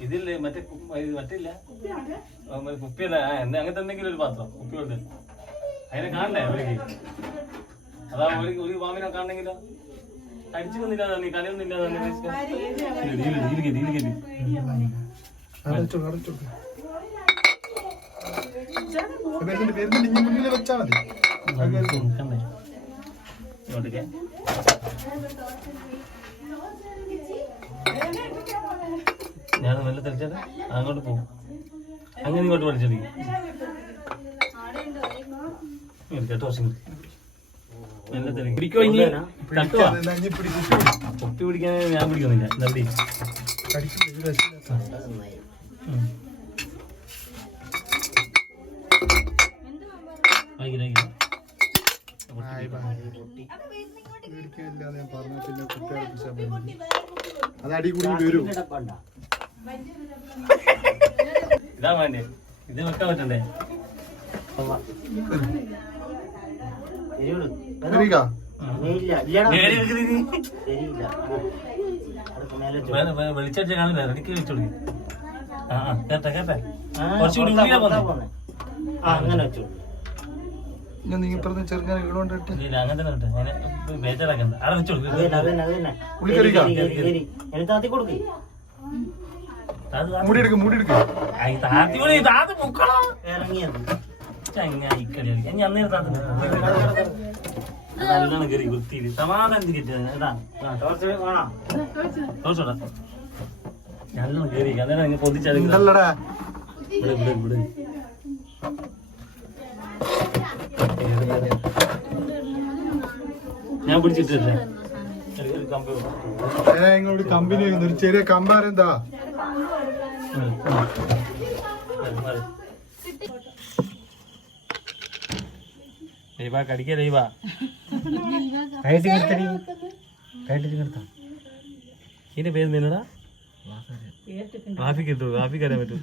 ഇതില്ലേ മറ്റേ മറ്റില്ല കുപ്പിയല്ല അങ്ങനത്തെ എന്തെങ്കിലും ഒരു പാത്രം കുപ്പിയുണ്ട് അതിനെ കാണണ്ടേ അവർക്ക് അതാ ഒരു പാമ്പിനെ കാണണെങ്കിലോ അടിച്ചു വന്നില്ല നീ കളിയൊന്നുമില്ല ഞാൻ നല്ല തെളിച്ചത് അങ്ങോട്ട് പോകും അങ്ങനെ ഇങ്ങോട്ട് പഠിച്ചെടുക്കും കേട്ടോ നല്ല തെളി പിടിക്കോ ഇനി തട്ടുവാ ഒപ്പി പിടിക്കാൻ ഞാൻ പിടിക്കുന്നില്ല നല്ലി ഇതാ വേണ്ടേ ഇത് വെക്കാൻ പറ്റണ്ടേ വെളിച്ചടിച്ച കാണില്ല ഇടയ്ക്ക് വെച്ചോളൂ കേട്ടെ കേട്ടെ കുറച്ചുകൂടി ഉള്ളിലാ പോന്നെ അങ്ങനെ വെച്ചോളൂ ചെറുങ്ങനെ അങ്ങനെ തന്നെ കേട്ടെ ബേജാറാക്കണ്ട അവിടെ വെച്ചോളൂ നല്ലോണം കയറി വൃത്തിയില് സമാധാനം നല്ലോണം കയറി അന്നേരം പൊതിച്ചാൽ ഞാൻ പിടിച്ചിട്ടില്ലേ കമ്പനി ഒരു ചെറിയ കമ്പാരെന്താ ദൈവാ കടിക്ക ദൈവാ ഇതിന്റെ പേര് നിന്നടാ കാഫിക്ക് അറിയാൻ പറ്റും